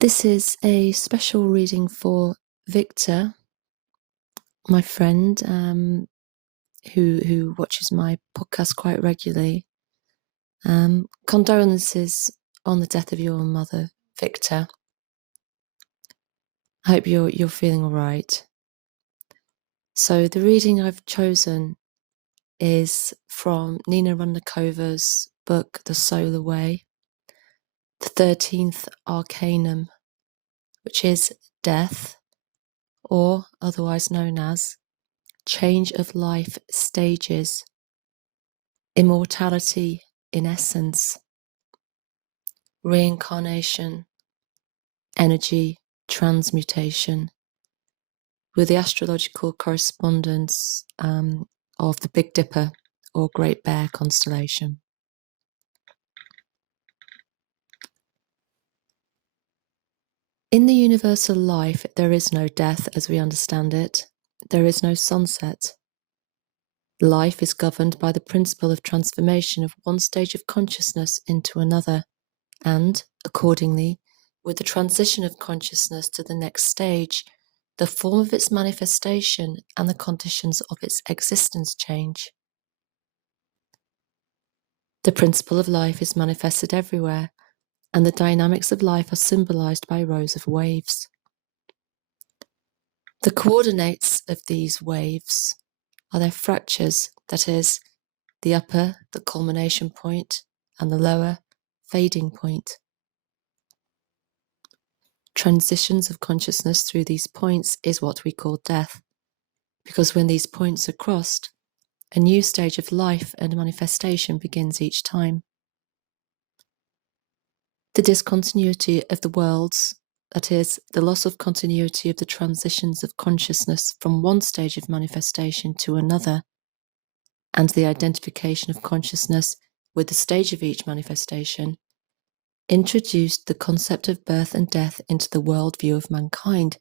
This is a special reading for Victor, my friend, who watches my podcast quite regularly. Condolences on the death of your mother, Victor. I hope you're feeling all right. So the reading I've chosen is from Nina Roudnikova's book, The Solar Way, the 13th Arcanum, which is death, or otherwise known as change of life stages, immortality in essence, reincarnation, energy transmutation, with the astrological correspondence of the Big Dipper or Great Bear constellation. In the universal life, there is no death as we understand it. There is no sunset. Life is governed by the principle of transformation of one stage of consciousness into another, and, accordingly, with the transition of consciousness to the next stage, the form of its manifestation and the conditions of its existence change. The principle of life is manifested everywhere, and the dynamics of life are symbolized by rows of waves. The coordinates of these waves are their fractures, that is, the upper, the culmination point, and the lower, fading point. Transitions of consciousness through these points is what we call death, because when these points are crossed, a new stage of life and manifestation begins each time. The discontinuity of the worlds, that is, the loss of continuity of the transitions of consciousness from one stage of manifestation to another, and the identification of consciousness with the stage of each manifestation, introduced the concept of birth and death into the worldview of mankind,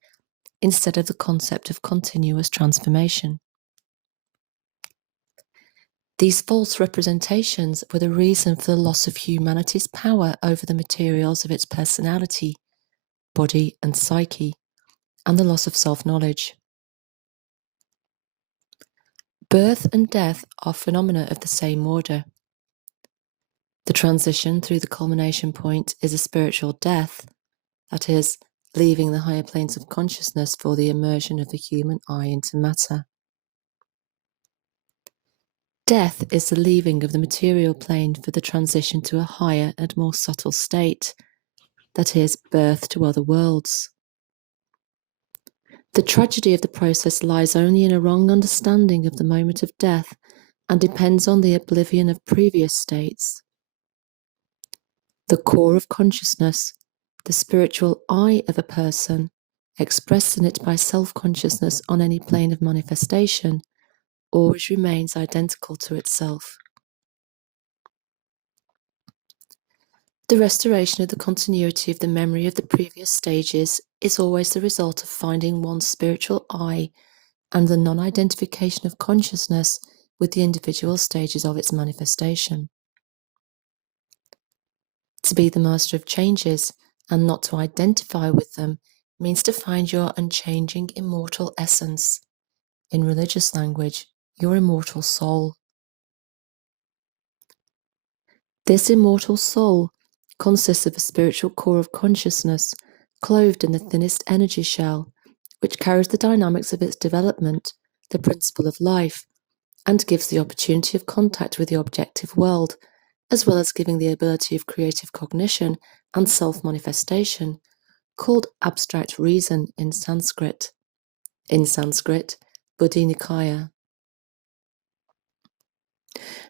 instead of the concept of continuous transformation. These false representations were the reason for the loss of humanity's power over the materials of its personality, body and psyche, and the loss of self-knowledge. Birth and death are phenomena of the same order. The transition through the culmination point is a spiritual death, that is, leaving the higher planes of consciousness for the immersion of the human eye into matter. Death is the leaving of the material plane for the transition to a higher and more subtle state, that is, birth to other worlds. The tragedy of the process lies only in a wrong understanding of the moment of death and depends on the oblivion of previous states. The core of consciousness, the spiritual I of a person, expressed in it by self-consciousness on any plane of manifestation, always remains identical to itself. The restoration of the continuity of the memory of the previous stages is always the result of finding one's spiritual I and the non-identification of consciousness with the individual stages of its manifestation. To be the master of changes and not to identify with them means to find your unchanging immortal essence. In religious language, your immortal soul. This immortal soul consists of a spiritual core of consciousness, clothed in the thinnest energy shell, which carries the dynamics of its development, the principle of life, and gives the opportunity of contact with the objective world, as well as giving the ability of creative cognition and self-manifestation, called abstract reason in Sanskrit. In Sanskrit, Buddhi Nikaya.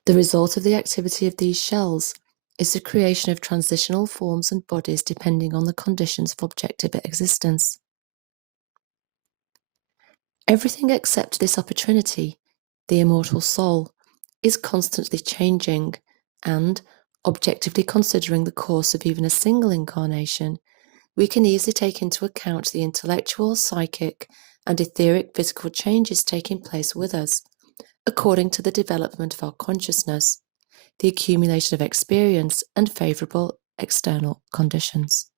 The result of the activity of these shells is the creation of transitional forms and bodies depending on the conditions of objective existence. Everything except this opportunity, the immortal soul, is constantly changing, and, objectively considering the course of even a single incarnation, we can easily take into account the intellectual, psychic, and etheric physical changes taking place with us, according to the development of our consciousness, the accumulation of experience, and favourable external conditions.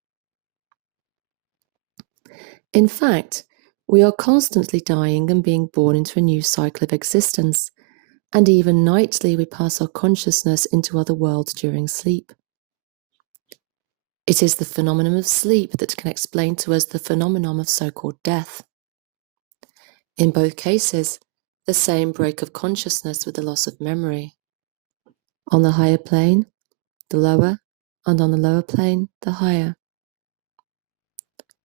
In fact, we are constantly dying and being born into a new cycle of existence, and even nightly we pass our consciousness into other worlds during sleep. It is the phenomenon of sleep that can explain to us the phenomenon of so-called death. In both cases, the same break of consciousness with the loss of memory. On the higher plane, the lower, and on the lower plane, the higher.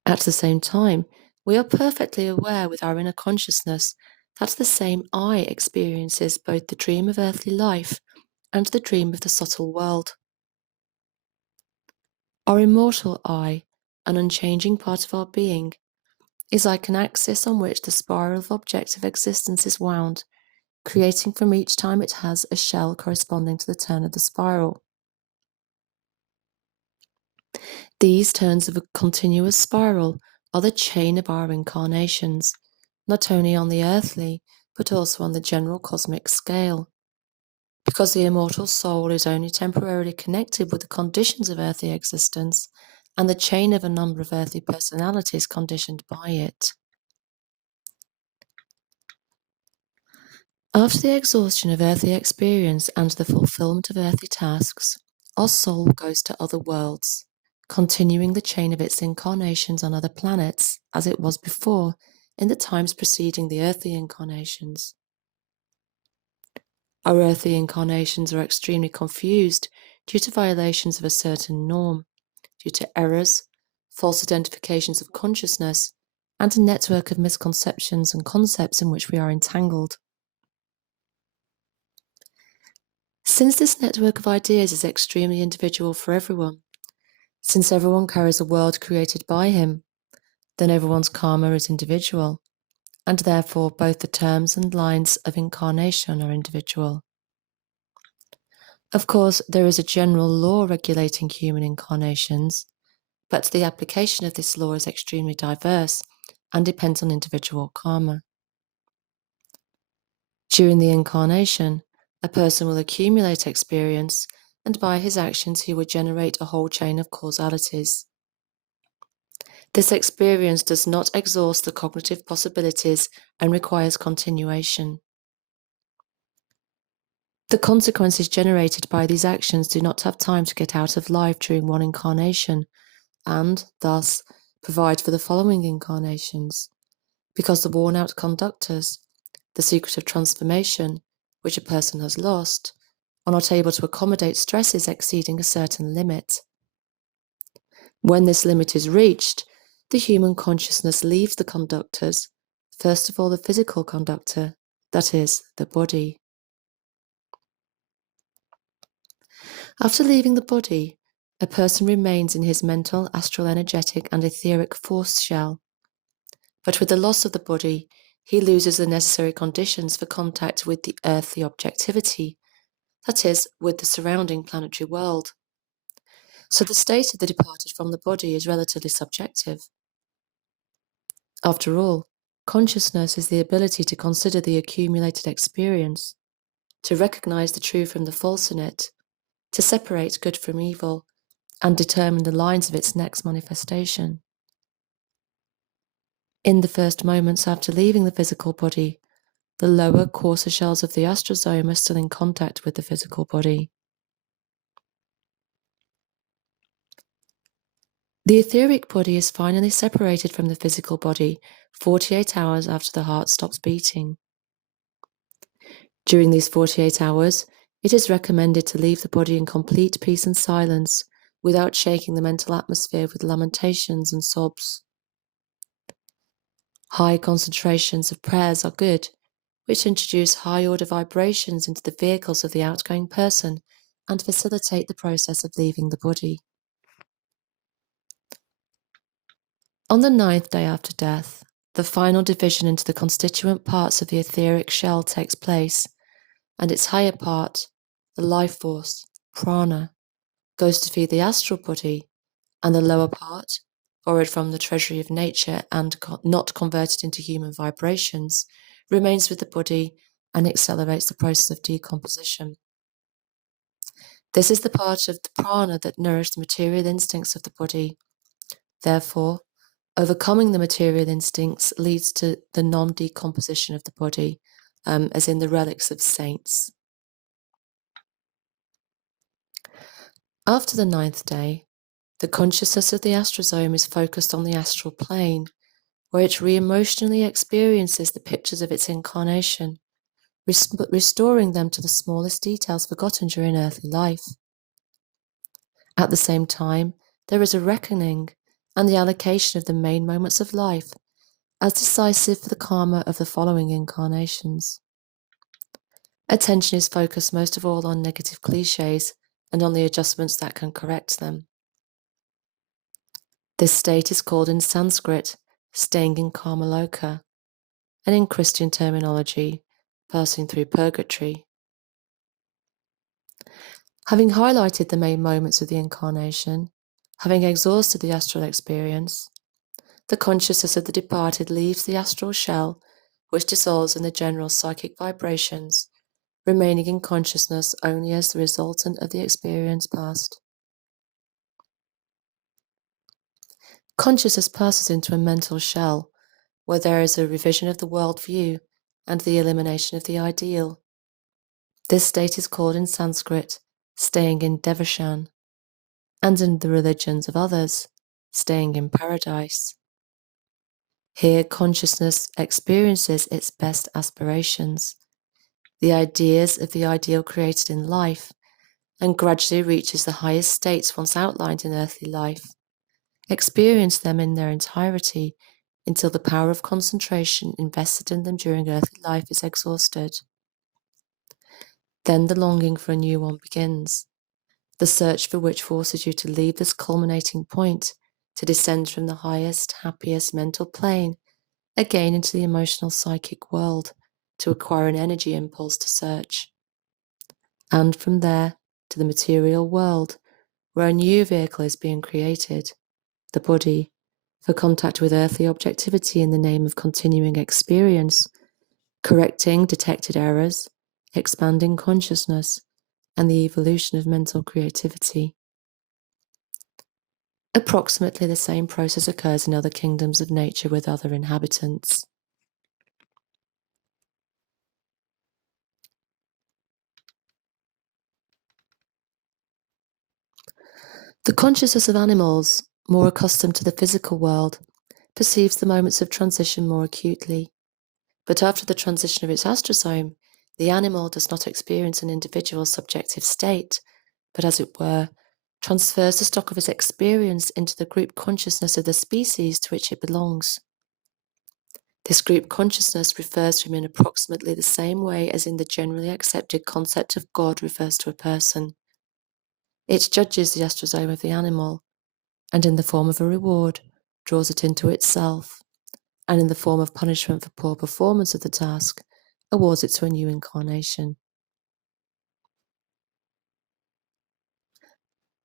At the same time, we are perfectly aware with our inner consciousness that the same I experiences both the dream of earthly life and the dream of the subtle world. Our immortal I, an unchanging part of our being, is like an axis on which the spiral of objective existence is wound, creating from each time it has a shell corresponding to the turn of the spiral. These turns of a continuous spiral are the chain of our incarnations, not only on the earthly, but also on the general cosmic scale. Because the immortal soul is only temporarily connected with the conditions of earthly existence and the chain of a number of earthly personalities conditioned by it. After the exhaustion of earthly experience and the fulfillment of earthly tasks, our soul goes to other worlds, continuing the chain of its incarnations on other planets as it was before in the times preceding the earthly incarnations. Our earthly incarnations are extremely confused due to violations of a certain norm, due to errors, false identifications of consciousness, and a network of misconceptions and concepts in which we are entangled. Since this network of ideas is extremely individual for everyone, since everyone carries a world created by him, then everyone's karma is individual, and therefore both the terms and lines of incarnation are individual. Of course, there is a general law regulating human incarnations, but the application of this law is extremely diverse and depends on individual karma. During the incarnation, a person will accumulate experience, and by his actions he will generate a whole chain of causalities. This experience does not exhaust the cognitive possibilities and requires continuation. The consequences generated by these actions do not have time to get out of life during one incarnation, and, thus, provide for the following incarnations, because the worn-out conductors, the secret of transformation, which a person has lost, are not able to accommodate stresses exceeding a certain limit. When this limit is reached, the human consciousness leaves the conductors, first of all the physical conductor, that is, the body. After leaving the body, a person remains in his mental, astral, energetic, and etheric force shell. But with the loss of the body, he loses the necessary conditions for contact with the earthly objectivity, that is, with the surrounding planetary world. So the state of the departed from the body is relatively subjective. After all, consciousness is the ability to consider the accumulated experience, to recognize the true from the false in it, to separate good from evil, and determine the lines of its next manifestation. In the first moments after leaving the physical body, the lower, coarser shells of the astrosome are still in contact with the physical body. The etheric body is finally separated from the physical body 48 hours after the heart stops beating. During these 48 hours, it is recommended to leave the body in complete peace and silence, without shaking the mental atmosphere with lamentations and sobs. High concentrations of prayers are good, which introduce high-order vibrations into the vehicles of the outgoing person and facilitate the process of leaving the body. On the 9th day after death, the final division into the constituent parts of the etheric shell takes place, and its higher part, the life force, prana, goes to feed the astral body, and the lower part, borrowed from the treasury of nature and not converted into human vibrations, remains with the body and accelerates the process of decomposition. This is the part of the prana that nourishes the material instincts of the body. Therefore, Overcoming the material instincts leads to the non-decomposition of the body, as in the relics of saints. After the 9th day, the consciousness of the astrosome is focused on the astral plane, where it re-emotionally experiences the pictures of its incarnation, restoring them to the smallest details forgotten during earthly life. At the same time, there is a reckoning and the allocation of the main moments of life as decisive for the karma of the following incarnations. Attention is focused most of all on negative cliches and on the adjustments that can correct them. This state is called in Sanskrit staying in kama-loka, and in Christian terminology, passing through purgatory. Having highlighted the main moments of the incarnation, having exhausted the astral experience, the consciousness of the departed leaves the astral shell, which dissolves in the general psychic vibrations, remaining in consciousness only as the resultant of the experience past. Consciousness passes into a mental shell, where there is a revision of the world view and the elimination of the ideal. This state is called in Sanskrit staying in devachan, and in the religions of others, staying in paradise. Here consciousness experiences its best aspirations, the ideas of the ideal created in life, and gradually reaches the highest states once outlined in earthly life. Experience them in their entirety until the power of concentration invested in them during earthly life is exhausted. Then the longing for a new one begins, the search for which forces you to leave this culminating point, to descend from the highest, happiest mental plane again into the emotional psychic world, to acquire an energy impulse to search. And from there to the material world, where a new vehicle is being created, the body, for contact with earthly objectivity in the name of continuing experience, correcting detected errors, expanding consciousness, and the evolution of mental creativity. Approximately the same process occurs in other kingdoms of nature with other inhabitants. The consciousness of animals, more accustomed to the physical world, perceives the moments of transition more acutely. But after the transition of its astrosome, the animal does not experience an individual subjective state, but as it were, transfers the stock of its experience into the group consciousness of the species to which it belongs. This group consciousness refers to him in approximately the same way as in the generally accepted concept of God refers to a person. It judges the astrosome of the animal, and in the form of a reward, draws it into itself, and in the form of punishment for poor performance of the task, awards it to a new incarnation.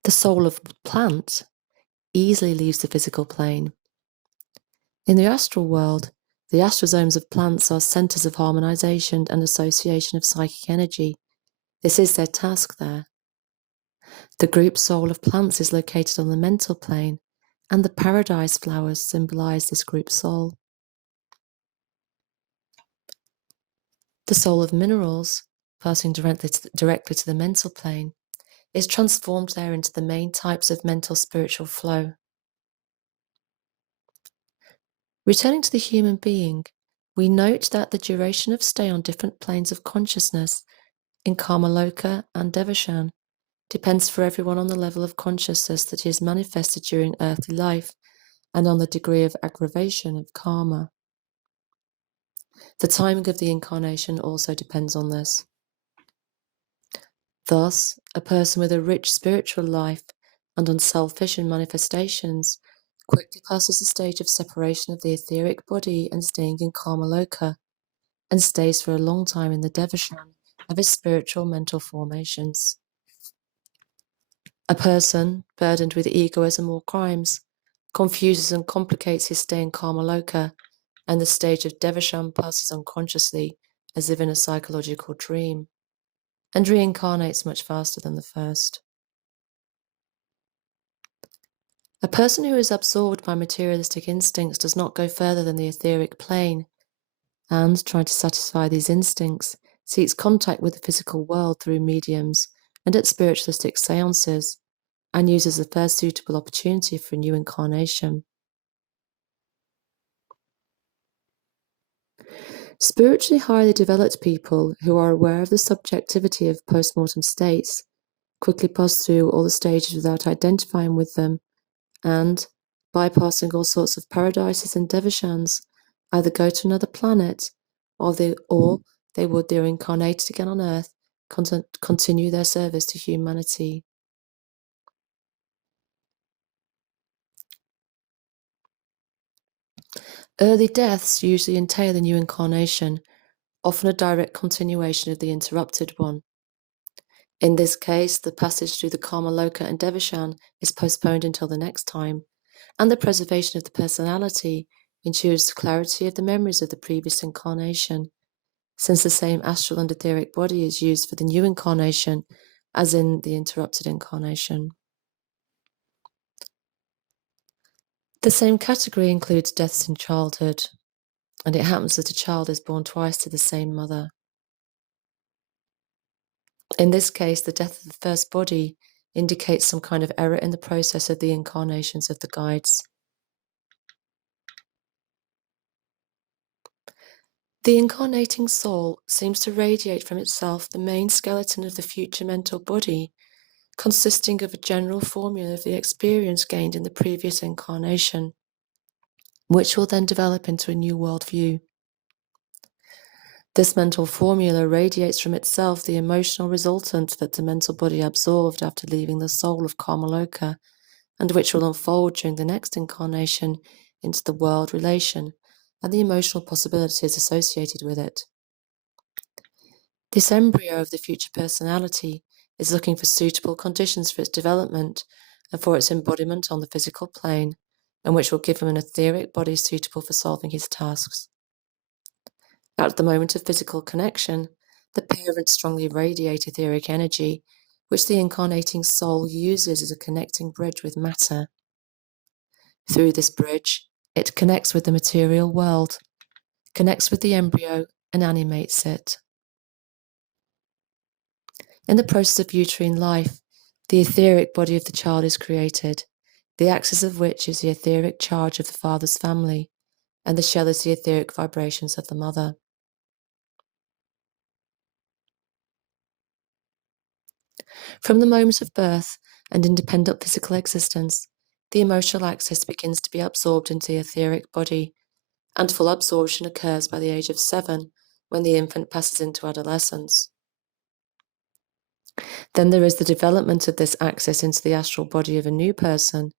The soul of the plant easily leaves the physical plane. In the astral world, the astrosomes of plants are centers of harmonization and association of psychic energy. This is their task there. The group soul of plants is located on the mental plane, and the paradise flowers symbolize this group soul. The soul of minerals, passing directly to the mental plane, is transformed there into the main types of mental spiritual flow. Returning to the human being, we note that the duration of stay on different planes of consciousness in kama-loka and devachan depends for everyone on the level of consciousness that is manifested during earthly life and on the degree of aggravation of karma. The timing of the incarnation also depends on this. Thus, a person with a rich spiritual life and unselfish in manifestations quickly passes the stage of separation of the etheric body and staying in kama-loka, and stays for a long time in the devachan of his spiritual mental formations. A person burdened with egoism or crimes confuses and complicates his stay in kama-loka, and the stage of devachan passes unconsciously as if in a psychological dream, and reincarnates much faster than the first. A person who is absorbed by materialistic instincts does not go further than the etheric plane, and, trying to satisfy these instincts, seeks contact with the physical world through mediums and at spiritualistic seances, and uses the first suitable opportunity for a new incarnation. Spiritually highly developed people who are aware of the subjectivity of postmortem states quickly pass through all the stages without identifying with them, and, bypassing all sorts of paradises and devachans, either go to another planet, or they would, they are incarnated again on Earth, continue their service to humanity. Early deaths usually entail a new incarnation, often a direct continuation of the interrupted one. In this case, the passage through the kama-loka and devachan is postponed until the next time, and the preservation of the personality ensures the clarity of the memories of the previous incarnation, since the same astral and etheric body is used for the new incarnation as in the interrupted incarnation. The same category includes deaths in childhood, and it happens that a child is born twice to the same mother. In this case, the death of the first body indicates some kind of error in the process of the incarnations of the guides. The incarnating soul seems to radiate from itself the main skeleton of the future mental body, consisting of a general formula of the experience gained in the previous incarnation, which will then develop into a new worldview. This mental formula radiates from itself the emotional resultant that the mental body absorbed after leaving the soul of kama-loka, and which will unfold during the next incarnation into the world relation and the emotional possibilities associated with it. This embryo of the future personality is looking for suitable conditions for its development and for its embodiment on the physical plane, and which will give him an etheric body suitable for solving his tasks. At the moment of physical connection, the parents strongly radiate etheric energy, which the incarnating soul uses as a connecting bridge with matter. Through this bridge, it connects with the material world, connects with the embryo, and animates it. In the process of uterine life, the etheric body of the child is created, the axis of which is the etheric charge of the father's family, and the shell is the etheric vibrations of the mother. From the moment of birth and independent physical existence, the emotional axis begins to be absorbed into the etheric body, and full absorption occurs by the age of 7, when the infant passes into adolescence. Then there is the development of this axis into the astral body of a new person,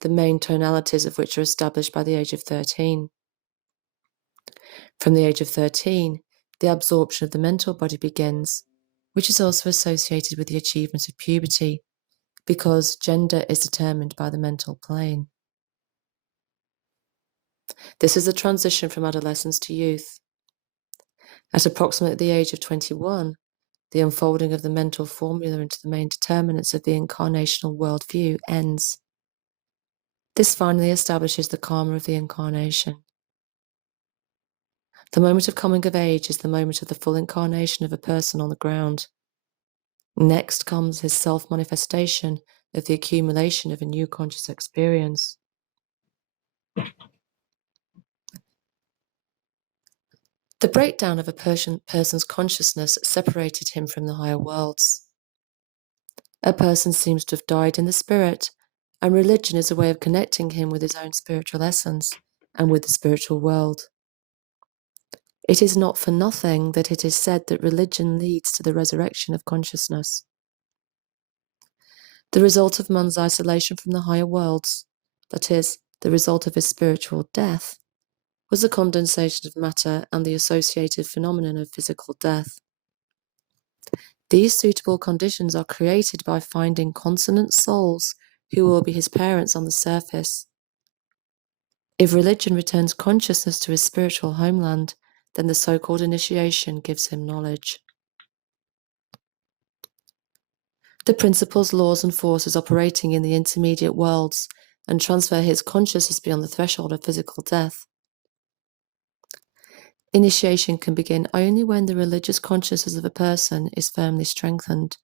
the main tonalities of which are established by the age of 13. From the age of 13, the absorption of the mental body begins, which is also associated with the achievement of puberty, because gender is determined by the mental plane. This is the transition from adolescence to youth. At approximately the age of 21, the unfolding of the mental formula into the main determinants of the incarnational worldview ends. This finally establishes the karma of the incarnation. The moment of coming of age is the moment of the full incarnation of a person on the ground. Next comes his self-manifestation of the accumulation of a new conscious experience. The breakdown of a person's consciousness separated him from the higher worlds. A person seems to have died in the spirit, and religion is a way of connecting him with his own spiritual essence and with the spiritual world. It is not for nothing that it is said that religion leads to the resurrection of consciousness. The result of man's isolation from the higher worlds, that is, the result of his spiritual death, was the condensation of matter and the associated phenomenon of physical death. These suitable conditions are created by finding consonant souls who will be his parents on the surface. If religion returns consciousness to his spiritual homeland, then the so-called initiation gives him knowledge. The principles, laws, and forces operating in the intermediate worlds and transfer his consciousness beyond the threshold of physical death. Initiation can begin only when the religious consciousness of a person is firmly strengthened,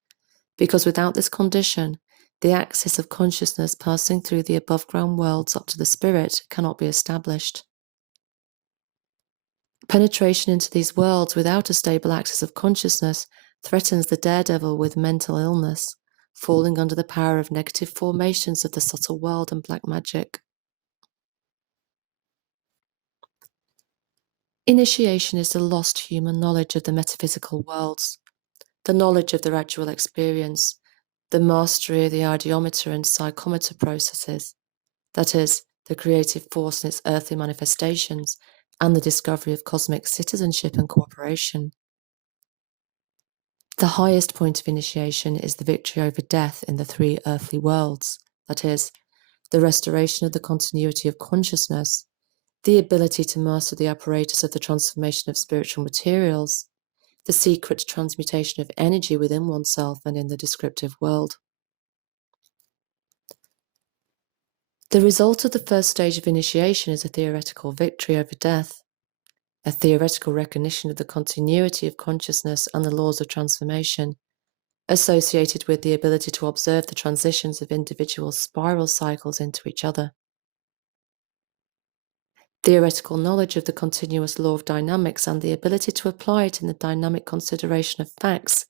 because without this condition, the axis of consciousness passing through the above-ground worlds up to the spirit cannot be established. Penetration into these worlds without a stable axis of consciousness threatens the daredevil with mental illness, falling under the power of negative formations of the subtle world and black magic. Initiation is the lost human knowledge of the metaphysical worlds, the knowledge of their actual experience, the mastery of the ideometer and psychometer processes, that is, the creative force in its earthly manifestations, and the discovery of cosmic citizenship and cooperation. The highest point of initiation is the victory over death in the three earthly worlds, that is, the restoration of the continuity of consciousness, the ability to master the apparatus of the transformation of spiritual materials, the secret transmutation of energy within oneself and in the descriptive world. The result of the first stage of initiation is a theoretical victory over death, a theoretical recognition of the continuity of consciousness and the laws of transformation, associated with the ability to observe the transitions of individual spiral cycles into each other. Theoretical knowledge of the continuous law of dynamics and the ability to apply it in the dynamic consideration of facts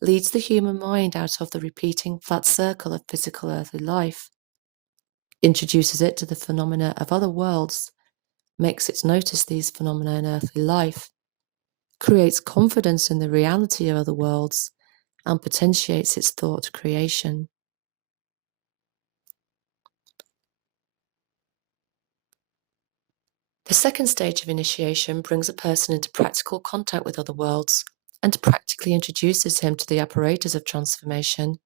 leads the human mind out of the repeating flat circle of physical earthly life, introduces it to the phenomena of other worlds, makes it notice these phenomena in earthly life, creates confidence in the reality of other worlds, and potentiates its thought creation. The second stage of initiation brings a person into practical contact with other worlds and practically introduces him to the apparatus of transformation,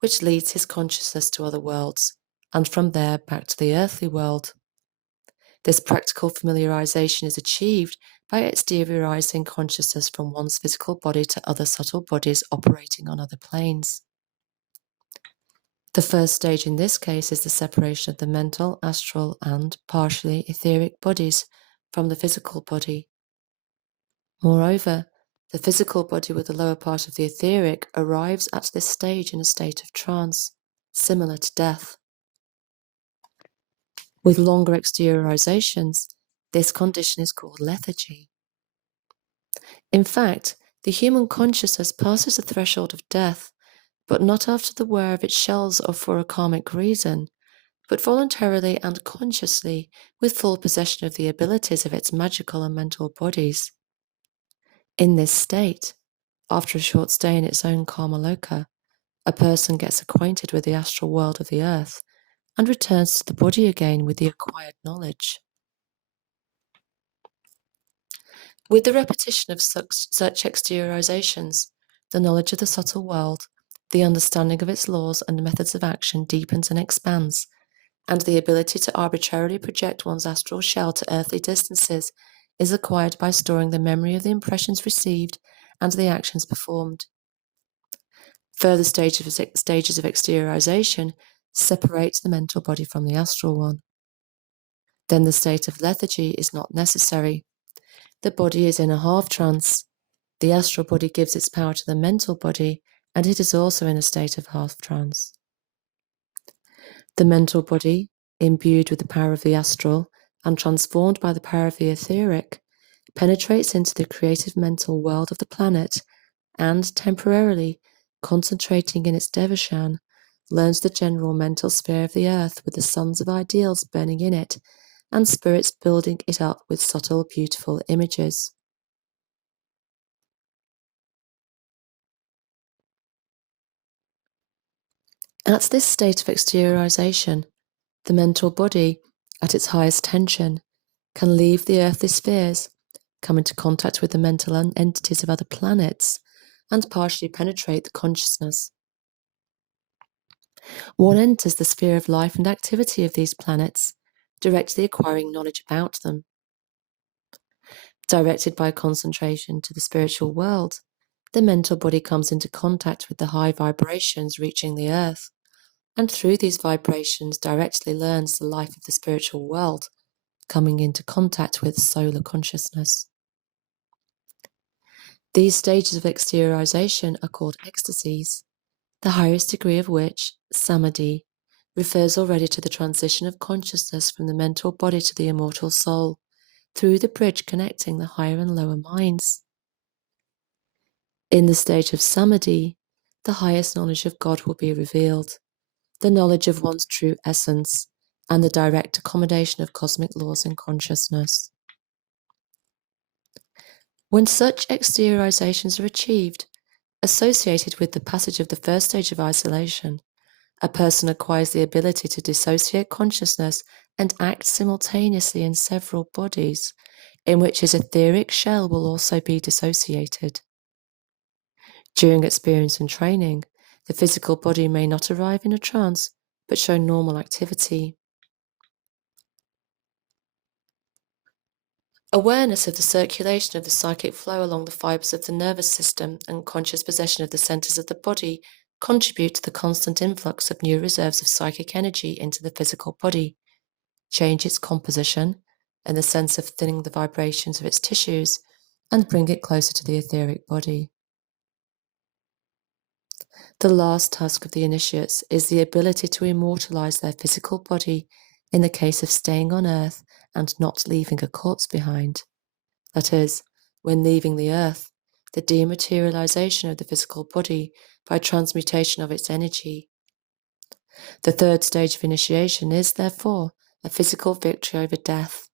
which leads his consciousness to other worlds, and from there back to the earthly world. This practical familiarization is achieved by exteriorizing consciousness from one's physical body to other subtle bodies operating on other planes. The first stage in this case is the separation of the mental, astral, and partially etheric bodies from the physical body. Moreover, the physical body with the lower part of the etheric arrives at this stage in a state of trance, similar to death. With longer exteriorizations, this condition is called lethargy. In fact, the human consciousness passes the threshold of death, but not after the wear of its shells or for a karmic reason, but voluntarily and consciously with full possession of the abilities of its magical and mental bodies. In this state, after a short stay in its own kama-loka, a person gets acquainted with the astral world of the earth and returns to the body again with the acquired knowledge. With the repetition of such exteriorizations, the knowledge of the subtle world, the understanding of its laws and methods of action deepens and expands, and the ability to arbitrarily project one's astral shell to earthly distances is acquired by storing the memory of the impressions received and the actions performed. Further stages of exteriorization separate the mental body from the astral one. Then the state of lethargy is not necessary. The body is in a half trance. The astral body gives its power to the mental body, and it is also in a state of half trance. The mental body, imbued with the power of the astral and transformed by the power of the etheric, penetrates into the creative mental world of the planet and, temporarily, concentrating in its devachan, learns the general mental sphere of the earth with the suns of ideals burning in it and spirits building it up with subtle, beautiful images. At this state of exteriorization, the mental body, at its highest tension, can leave the earthly spheres, come into contact with the mental entities of other planets, and partially penetrate the consciousness. One enters the sphere of life and activity of these planets, directly acquiring knowledge about them. Directed by concentration to the spiritual world, the mental body comes into contact with the high vibrations reaching the earth, and through these vibrations directly learns the life of the spiritual world, coming into contact with solar consciousness. These stages of exteriorization are called ecstasies, the highest degree of which, samadhi, refers already to the transition of consciousness from the mental body to the immortal soul, through the bridge connecting the higher and lower minds. In the stage of samadhi, the highest knowledge of God will be revealed, the knowledge of one's true essence, and the direct accommodation of cosmic laws in consciousness. When such exteriorizations are achieved, associated with the passage of the first stage of isolation, a person acquires the ability to dissociate consciousness and act simultaneously in several bodies, in which his etheric shell will also be dissociated. During experience and training, the physical body may not arrive in a trance, but show normal activity. Awareness of the circulation of the psychic flow along the fibers of the nervous system and conscious possession of the centers of the body contribute to the constant influx of new reserves of psychic energy into the physical body, change its composition, and the sense of thinning the vibrations of its tissues, and bring it closer to the etheric body. The last task of the initiates is the ability to immortalize their physical body in the case of staying on earth and not leaving a corpse behind. That is, when leaving the earth, the dematerialization of the physical body by transmutation of its energy. The third stage of initiation is, therefore, a physical victory over death,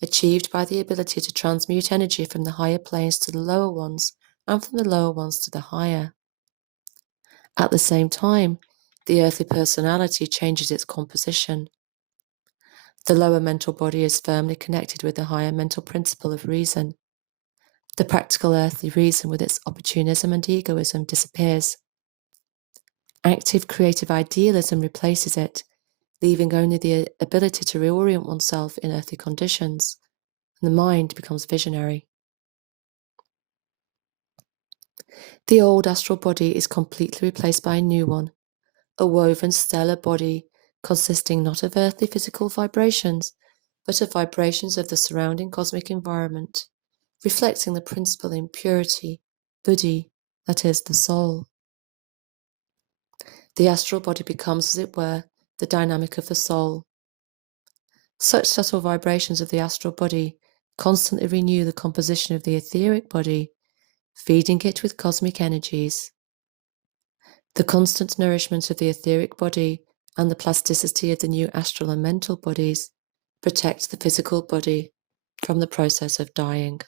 achieved by the ability to transmute energy from the higher planes to the lower ones, and from the lower ones to the higher. At the same time, the earthly personality changes its composition. The lower mental body is firmly connected with the higher mental principle of reason. The practical earthly reason with its opportunism and egoism disappears. Active creative idealism replaces it, leaving only the ability to reorient oneself in earthly conditions, and the mind becomes visionary. The old astral body is completely replaced by a new one, a woven stellar body consisting not of earthly physical vibrations, but of vibrations of the surrounding cosmic environment, reflecting the principle in purity, buddhi, that is, the soul. The astral body becomes, as it were, the dynamic of the soul. Such subtle vibrations of the astral body constantly renew the composition of the etheric body, feeding it with cosmic energies. The constant nourishment of the etheric body and the plasticity of the new astral and mental bodies protect the physical body from the process of dying.